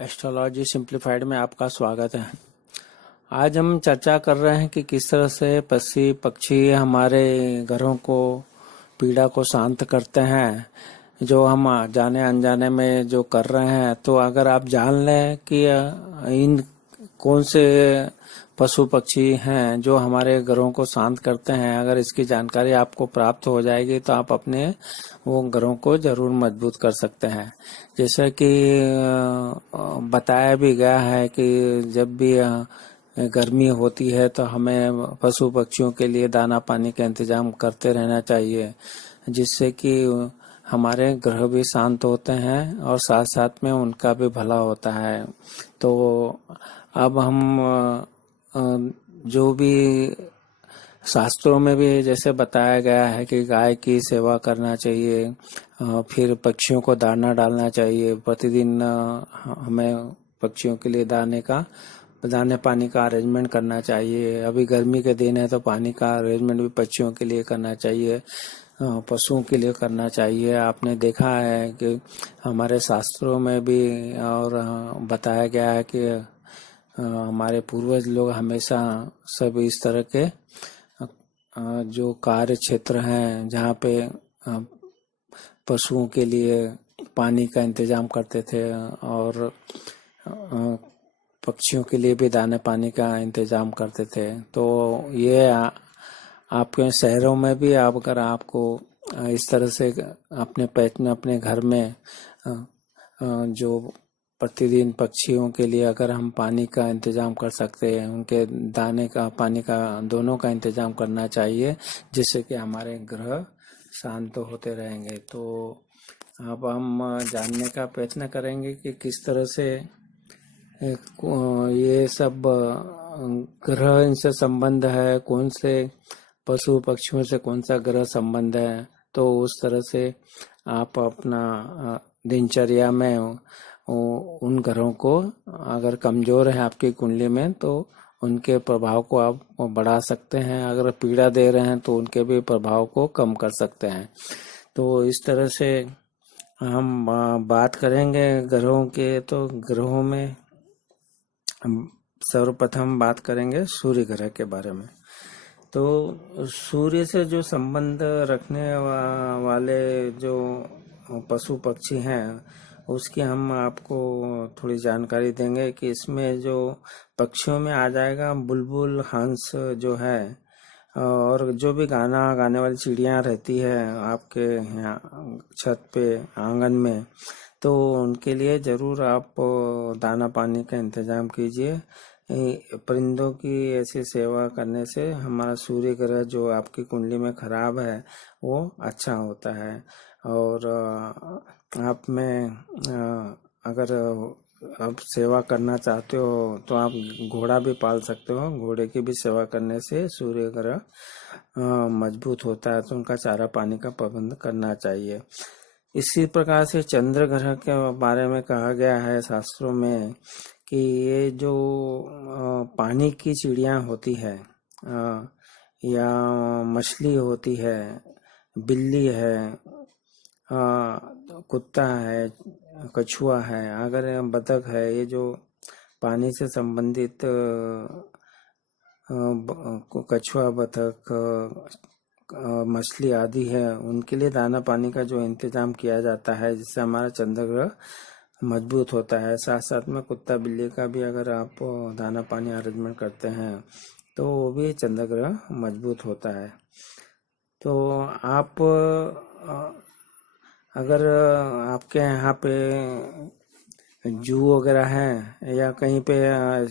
Astrology simplified में आपका स्वागत है। आज हम चर्चा कर रहे हैं कि किस तरह से पक्षी पक्षी हमारे घरों को पीड़ा को शांत करते हैं, जो हम जाने अनजाने में जो कर रहे हैं। तो अगर आप जान लें कि इन कौन से पशु पक्षी हैं जो हमारे घरों को शांत करते हैं, अगर इसकी जानकारी आपको प्राप्त हो जाएगी तो आप अपने वो घरों को जरूर मजबूत कर सकते हैं। जैसे कि बताया भी गया है कि जब भी गर्मी होती है तो हमें पशु पक्षियों के लिए दाना पानी का इंतजाम करते रहना चाहिए, जिससे कि हमारे ग्रह भी शांत होते हैं और साथ साथ में उनका भी भला होता है। तो अब हम जो भी शास्त्रों में भी जैसे बताया गया है कि गाय की सेवा करना चाहिए, फिर पक्षियों को दाना डालना चाहिए प्रतिदिन। हमें पक्षियों के लिए दाने पानी का अरेंजमेंट करना चाहिए। अभी गर्मी के दिन है तो पानी का अरेंजमेंट भी पक्षियों के लिए करना चाहिए, पशुओं के लिए करना चाहिए। आपने देखा है कि हमारे शास्त्रों में भी और बताया गया है कि हमारे पूर्वज लोग हमेशा सब इस तरह के जो कार्य क्षेत्र हैं जहाँ पे पशुओं के लिए पानी का इंतजाम करते थे और पक्षियों के लिए भी दाने पानी का इंतजाम करते थे। तो ये आपके शहरों में भी आप अगर आपको इस तरह से अपने घर में जो प्रतिदिन पक्षियों के लिए अगर हम पानी का इंतजाम कर सकते हैं, उनके दाने का पानी का दोनों का इंतजाम करना चाहिए, जिससे कि हमारे ग्रह शांत होते रहेंगे। तो अब हम जानने का प्रयत्न करेंगे कि किस तरह से ये सब ग्रह इनसे संबंध है, कौन से पशु पक्षियों से कौन सा ग्रह संबंध है। तो उस तरह से आप अपना दिनचर्या में उन ग्रहों को, अगर कमजोर है आपकी कुंडली में तो उनके प्रभाव को आप बढ़ा सकते हैं, अगर पीड़ा दे रहे हैं तो उनके भी प्रभाव को कम कर सकते हैं। तो इस तरह से हम बात करेंगे ग्रहों के। तो ग्रहों में हम सर्वप्रथम बात करेंगे सूर्य ग्रह के बारे में। तो सूर्य से जो संबंध रखने वाले जो पशु पक्षी हैं, उसकी हम आपको थोड़ी जानकारी देंगे कि इसमें जो पक्षियों में आ जाएगा बुलबुल, हंस जो है, और जो भी गाना गाने वाली चिड़िया रहती है आपके यहाँ छत पे आंगन में, तो उनके लिए जरूर आप दाना पानी का इंतजाम कीजिए। परिंदों की ऐसी सेवा करने से हमारा सूर्य ग्रह जो आपकी कुंडली में खराब है वो अच्छा होता है। और आप में अगर आप सेवा करना चाहते हो तो आप घोड़ा भी पाल सकते हो। घोड़े की भी सेवा करने से सूर्य ग्रह मजबूत होता है, तो उनका चारा पानी का प्रबंध करना चाहिए। इसी प्रकार से चंद्र ग्रह के बारे में कहा गया है शास्त्रों में कि ये जो पानी की चिड़िया होती है या मछली होती है, बिल्ली है, कुत्ता है, कछुआ है, अगर बतख है, ये जो पानी से संबंधित कछुआ, बतख, मछली आदि है, उनके लिए दाना पानी का जो इंतजाम किया जाता है, जिससे हमारा चंद्र ग्रह मजबूत होता है। साथ साथ में कुत्ता बिल्ली का भी अगर आप दाना पानी अरेंजमेंट करते हैं तो वो भी चंद्र ग्रह मजबूत होता है। तो आप अगर आपके यहाँ पे जू वगैरह है या कहीं पे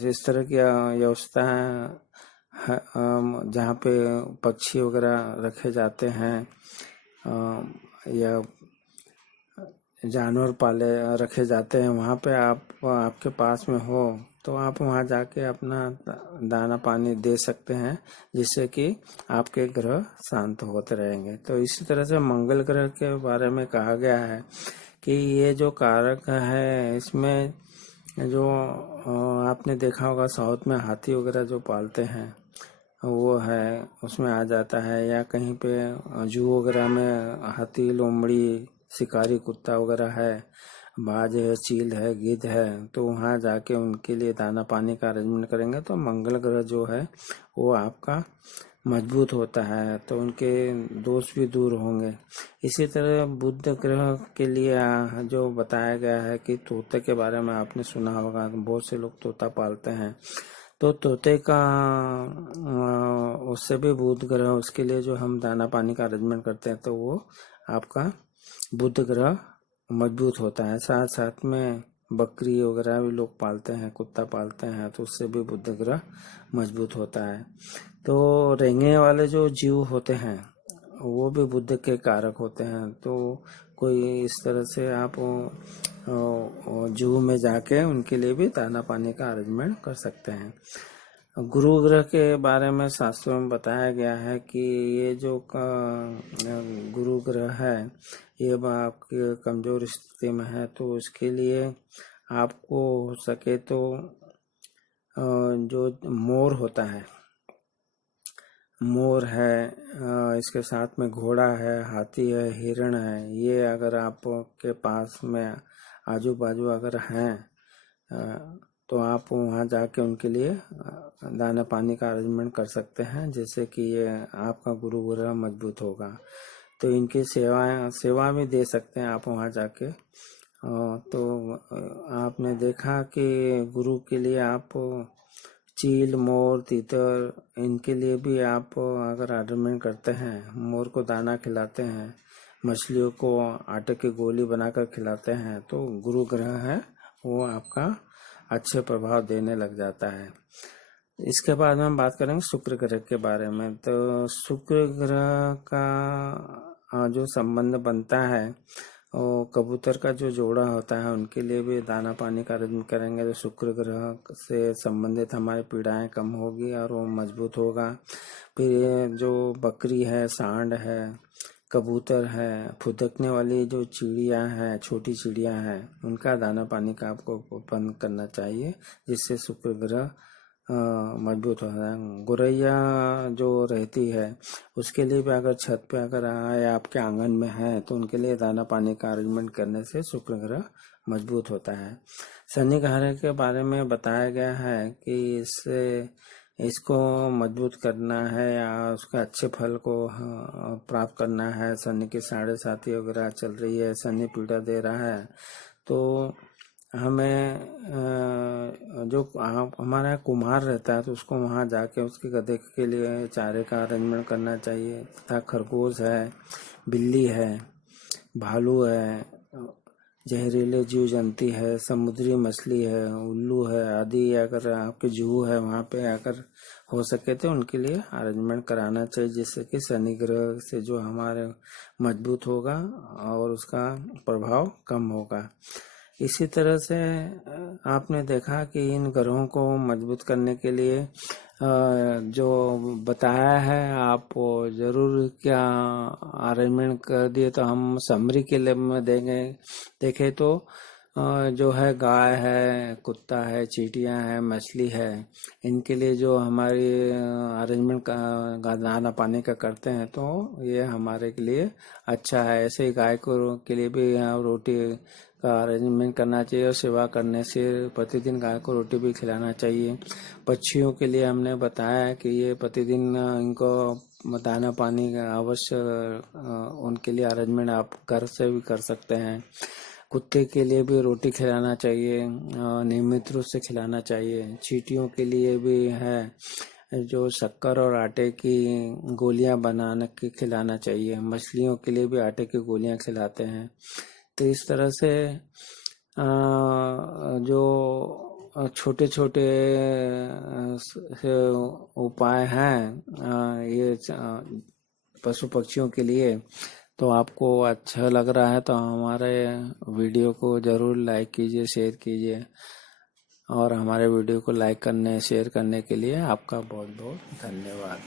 इस तरह की व्यवस्था है जहाँ पे पक्षी वगैरह रखे जाते हैं या जानवर पाले रखे जाते हैं, वहाँ पे आप आपके पास में हो तो आप वहाँ जाके अपना दाना पानी दे सकते हैं, जिससे कि आपके ग्रह शांत होते रहेंगे। तो इसी तरह से मंगल ग्रह के बारे में कहा गया है कि ये जो कारक है, इसमें जो आपने देखा होगा साउथ में हाथी वगैरह जो पालते हैं वो है, उसमें आ जाता है। या कहीं पे जू वगैरह में हाथी, लोमड़ी, शिकारी कुत्ता वगैरह है, बाज है, चील है, गिद्ध है, तो वहाँ जाके उनके लिए दाना पानी का अरेंजमेंट करेंगे तो मंगल ग्रह जो है वो आपका मजबूत होता है, तो उनके दोष भी दूर होंगे। इसी तरह बुध ग्रह के लिए जो बताया गया है कि तोते के बारे में आपने सुना होगा, बहुत से लोग तोता पालते हैं, तो तोते का उससे भी बुध ग्रह, उसके लिए जो हम दाना पानी का अरेंजमेंट करते हैं तो वो आपका बुध ग्रह मजबूत होता है। साथ साथ में बकरी वगैरह भी लोग पालते हैं, कुत्ता पालते हैं, तो उससे भी बुध ग्रह मजबूत होता है। तो रेंगने वाले जो जीव होते हैं वो भी बुध के कारक होते हैं, तो कोई इस तरह से आप जू में जाके उनके लिए भी दाना पानी का अरेंजमेंट कर सकते हैं। गुरु ग्रह के बारे में शास्त्रों में बताया गया है कि ये जो गुरु ग्रह है ये आपके कमजोर स्थिति में है, तो उसके लिए आपको हो सके तो जो मोर होता है, मोर है, इसके साथ में घोड़ा है, हाथी है, हिरण है, ये अगर आपके पास में आजू बाजू अगर हैं तो आप वहाँ जाके उनके लिए दाना पानी का अरेंजमेंट कर सकते हैं, जिससे कि ये आपका गुरु ग्रह मजबूत होगा। तो इनकी सेवा भी दे सकते हैं आप वहाँ जाके। तो आपने देखा कि गुरु के लिए आप चील, मोर, तीतर, इनके लिए भी आप अगर अरेंजमेंट करते हैं, मोर को दाना खिलाते हैं, मछलियों को आटे की गोली बनाकर खिलाते हैं, तो गुरु ग्रह है वो आपका अच्छे प्रभाव देने लग जाता है। इसके बाद में हम बात करेंगे शुक्र ग्रह के बारे में। तो शुक्र ग्रह का जो संबंध बनता है, और कबूतर का जो जोड़ा होता है उनके लिए भी दाना पानी का अरेंजमेंट करेंगे तो शुक्र ग्रह से संबंधित हमारी पीड़ाएं कम होगी और वो मजबूत होगा। फिर ये जो बकरी है, सांड है, कबूतर है, फुदकने वाली जो चिड़िया हैं, छोटी चिड़िया हैं, उनका दाना पानी का आपको बंद करना चाहिए, जिससे शुक्र ग्रह मजबूत हो जाए। गौरैया जो रहती है उसके लिए भी अगर छत पे अगर आए आपके आंगन में है तो उनके लिए दाना पानी का अरेंजमेंट करने से शुक्र ग्रह मजबूत होता है। शनि ग्रह के बारे में बताया गया है कि इसको मजबूत करना है या उसका अच्छे फल को प्राप्त करना है। शनि की 7.5 वगैरह चल रही है, शनि पीड़ा दे रहा है, तो हमें जो हमारा कुम्हार रहता है तो उसको वहाँ जाके उसके गधे के लिए चारे का अरेंजमेंट करना चाहिए। तथा खरगोश है, बिल्ली है, भालू है, जहरीले जीव जंतु है, समुद्री मछली है, उल्लू है आदि अगर आपके जू है वहाँ पे अगर हो सके तो उनके लिए अरेंजमेंट कराना चाहिए, जिससे कि शनि ग्रह से जो हमारे मजबूत होगा और उसका प्रभाव कम होगा। इसी तरह से आपने देखा कि इन ग्रहों को मजबूत करने के लिए जो बताया है आप जरूर क्या अरेंजमेंट कर दिए, तो हम समरी के लिए में देखें तो जो है गाय है, कुत्ता है, चींटियां है, मछली है, इनके लिए जो हमारी अरेंजमेंट का दाना पानी का करते हैं तो ये हमारे के लिए अच्छा है। ऐसे ही गाय को के लिए भी रोटी का अरेंजमेंट करना चाहिए और सेवा करने से प्रतिदिन गाय को रोटी भी खिलाना चाहिए। पक्षियों के लिए हमने बताया कि ये प्रतिदिन इनको दाना पानी अवश्य उनके लिए अरेंजमेंट आप घर से भी कर सकते हैं। कुत्ते के लिए भी रोटी खिलाना चाहिए, नियमित रूप से खिलाना चाहिए। चींटियों के लिए भी है जो शक्कर और आटे की गोलियां बनाने के खिलाना चाहिए। मछलियों के लिए भी आटे की गोलियां खिलाते हैं। तो इस तरह से जो छोटे छोटे उपाय हैं ये पशु पक्षियों के लिए, तो आपको अच्छा लग रहा है तो हमारे वीडियो को जरूर लाइक कीजिए, शेयर कीजिए, और हमारे वीडियो को लाइक करने शेयर करने के लिए आपका बहुत बहुत धन्यवाद।